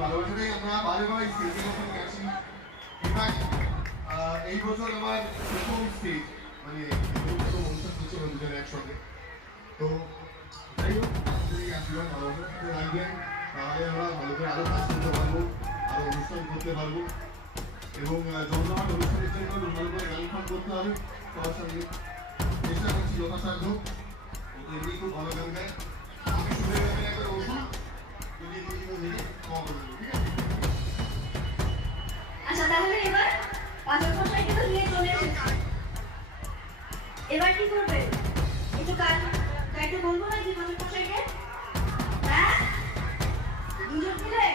ভালোবাসাটাই আমরা বারে বারে স্টেজে যখন গেছি। ইনফ্যাক্ট এই বছর আমার প্রথম স্টেজ, মানে প্রথম অনুষ্ঠান হচ্ছে আমরা দুজনে একসঙ্গে। তো যাই হোক, যদি আশীর্বাদ ভালোবাসা রাখবেন, তাহলে আমরা ভালো করে আরও কাজ করতে পারবো, আরও অনুষ্ঠান করতে পারবো, এবং জমজমাট অনুষ্ঠানের জন্য ভালো করে গান ফান করতে হবে সবার সঙ্গে। চেষ্টা করছি যথাসাধ্য। এমনি খুব ভালো গান গায়। আমি শুনে একবার ওষুধ যদি ক্ষমা করে দেবো, ঠিক আছে? আচ্ছা, তাহলে এবার পাঁচক মশাইকে তো নিয়ে চলে এসেছে, এবার কি করবে? একটু গাইতে বলবো নাকি পাঁচক মশাইকে? হ্যাঁ, দুজন মিলে?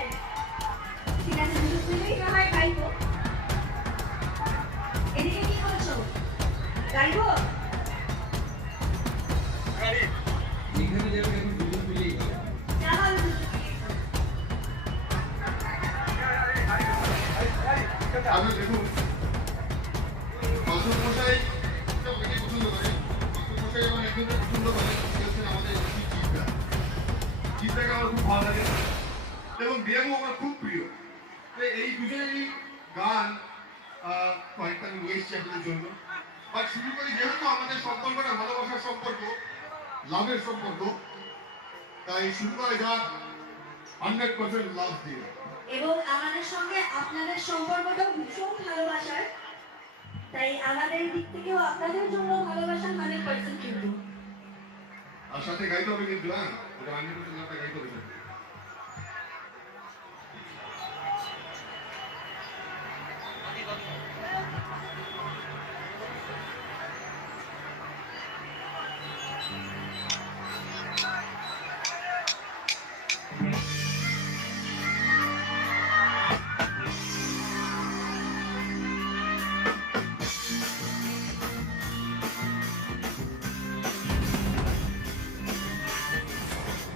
ঠিক আছে, দুজন মিলেই না হয় গাইবো। এদিকে কি করছো? গাইবো? এখানে যাবে এখন দুজন মিলেই গাও। যা হবে দুজন মিলেই গাও। আচ্ছা দেখুন, মাসুদ মশাই অনেকে পছন্দ করে। মাসুদ মশাই আমার একজনকে পছন্দ করে, সে হচ্ছেন আমাদের জিৎদা। জিৎদাকে আমার খুব ভালো লাগে এবং দেবও আমার খুব প্রিয়। তো এই দুজনেরই গান কয়েকটা আমি নিয়ে এসেছি আপনাদের জন্য। বাট শুরু করি, যেহেতু আমাদের সম্পর্কটা ভালোবাসার সম্পর্ক, লাভের সম্পর্ক, তাই শুরু করা যাক 100% লাভ দিয়ে। এবং আমাদের সঙ্গে আপনাদের সম্পর্কটাও ভীষণ ভালোবাসার, তাই আমাদের দিক থেকেও আপনাদের জন্য ভালোবাসা 100% কিন্তু। আর সাথে গাইতে হবে কিন্তু, হ্যাঁ, ওটা 100% লাভটা গাইতে হবে।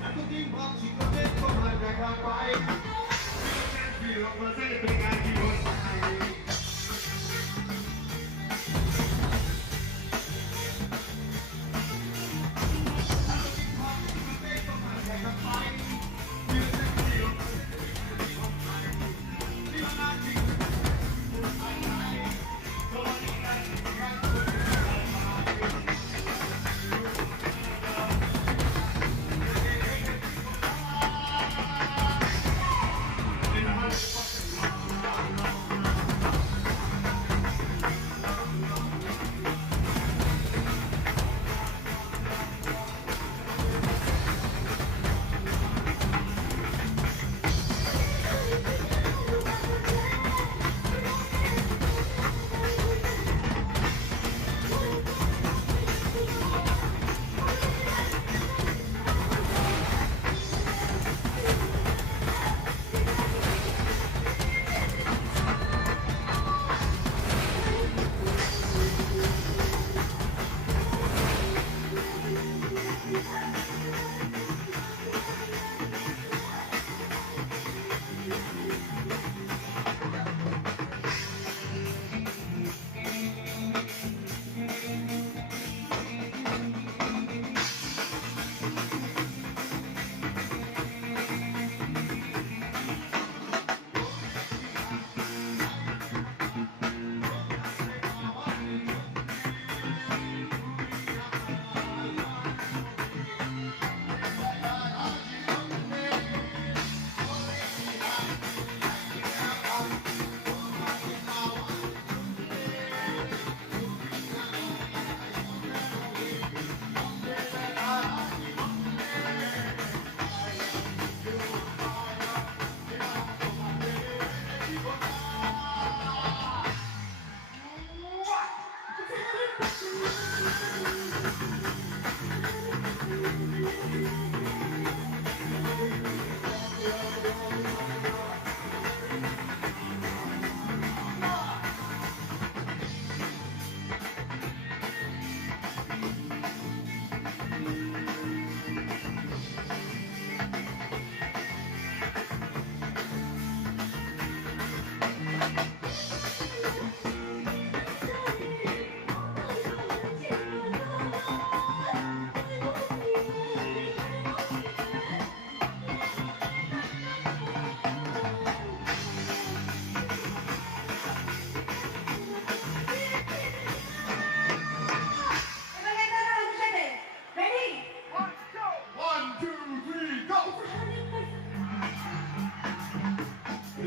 এতদিন ভাবছি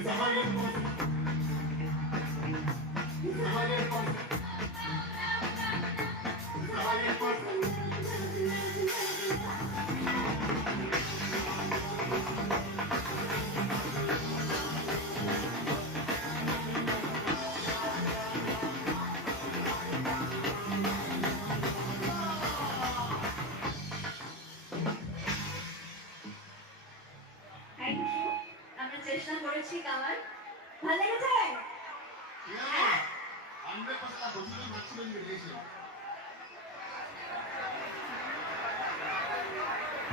Zavalier Posse. Zavalier Posse. Zavalier Posse. Thank you. আমরা চেষ্টা করেছি গাওয়ার। ভালো লেগেছে? Yeah. 100% বসে maximum relation.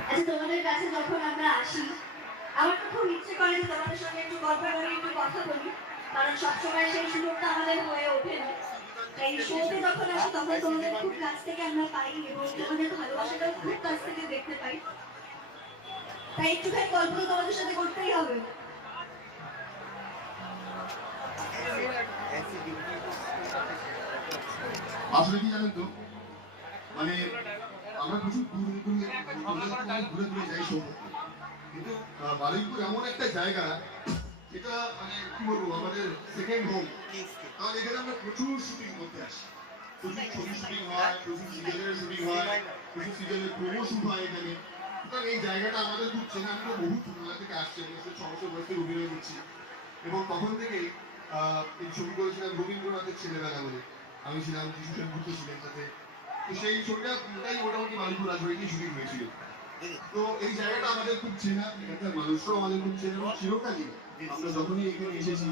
আচ্ছা, তোমাদের কাছে যখন আমরা আসি, আমার তো খুব ইচ্ছে করে যে তোমাদের সঙ্গে একটু গল্প করি, একটু কথা বলি, কারণ সবসময় সেই সুযোগটা আমাদের হয়ে ওঠে না। তাই শোতে যখন আসি তখন তোমাদের খুব কাছ থেকে আমরা পাই এবং তোমাদের ভালোবাসাটাও খুব কাছ থেকে দেখতে পাই। তাই একটুখানি গল্প তো তোমাদের সাথে করতেই হবে। আসলে কি জানেন তো, মানে আমরা প্রচুর ঘুরে ঘুরে যাই শো করতে, কিন্তু বারুইপুর এমন একটা জায়গা যেটা মানে কি বলবো আমাদের সেকেন্ড হোম। কারণ এখানে আমরা প্রচুর শুটিং করতে আসি, প্রচুর ছবি শুটিং হয়, প্রচুর সিরিয়ালের শুটিং হয়, প্রচুর সিরিয়ালের প্রোমো শুট হয় এখানে। সুতরাং এই জায়গাটা আমাদের খুব চেনা। আমরা বহু ছোটবেলা থেকে আসছি, আমরা 6 বছর বয়স থেকে অভিনয় করছি এবং তখন থেকেই এই ছবি করেছিলাম রবীন্দ্রনাথের ছেলেবেলা বলে। আমি ছিলাম, যিশু সেনগুপ্ত ছিলেন সাথে। তো সেই ছবিটা পুরোটাই মোটামুটি বারুইপুর রাজবাড়িতেই শুটিং হয়েছিল। তো এই জায়গাটা আমাদের খুব চেনা, এখানকার মানুষরাও আমাদের খুব চেনা এবং চিরকালই আমরা যখনই এখানে এসেছি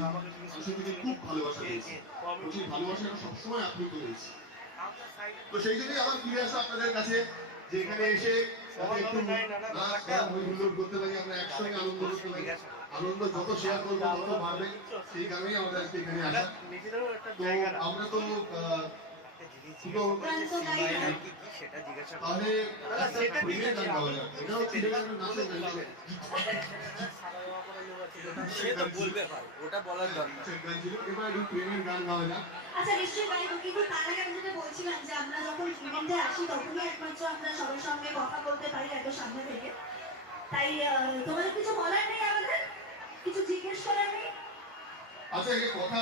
মানুষের থেকে খুব ভালোবাসা পেয়েছি এবং সেই ভালোবাসাটা সবসময় আপ্লুত হয়েছি। তো সেই জন্যই আবার ফিরে আসা আপনাদের কাছে, যে এখানে এসে যাতে একটু নাচ গান হই হুল্লোড় করতে পারি, আমরা একসঙ্গে আনন্দ করতে পারি। আনন্দ যত শেয়ার করবো তত বাড়বে, সেই কারণেই আমাদের আজকে এখানে আসা। তো আমরা তো তাহলে প্রেমের গান গাওয়া যাক। এটাও চিড়িয়াখানার নাচের গান ছিল। ওটা বলার দরকার। গান ছিল, এবার একটু প্রেমের গান গাওয়া যাক। আচ্ছা, নিশ্চয়ই গাইবো, কিন্তু তার আগে আমি যেটা বলছিলাম যে আমরা যখন ইভেন্টে আসি তখনই একমাত্র আমরা সবার সঙ্গে কথা বলতে পারি এত সামনে থেকে। তাই তোমাদের কিছু বলার নেই, আমাদের কিছু জিজ্ঞেস করার নেই? আচ্ছা, এই কথা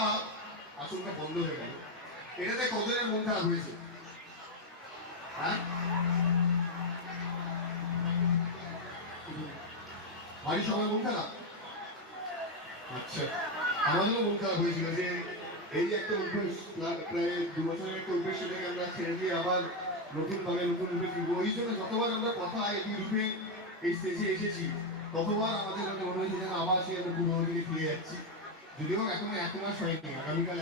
আসলটা বন্ধ হয়ে গেল, এটাতে কজনের মন খারাপ হয়েছে? হ্যাঁ, বাড়ির সবাই মন খারাপ? আচ্ছা, আমাদেরও মন খারাপ হয়েছিল যে এই যে একটা অভ্যেস, প্রায় 2 বছরের একটা অভ্যেস, সেটাকে আমরা ছেড়ে দিয়ে আবার নতুন ভাবে নতুন রূপে ফিরব। ওই জন্য যতবার আমরা কথা একই রূপে এই স্টেজে এসেছি ততবার আমাদের মনে হয়েছে যেন আবার সেই আমরা পুরোনো দিকে ফিরে যাচ্ছি। যদিও এখনো 1 মাস হয়নি, আগামীকাল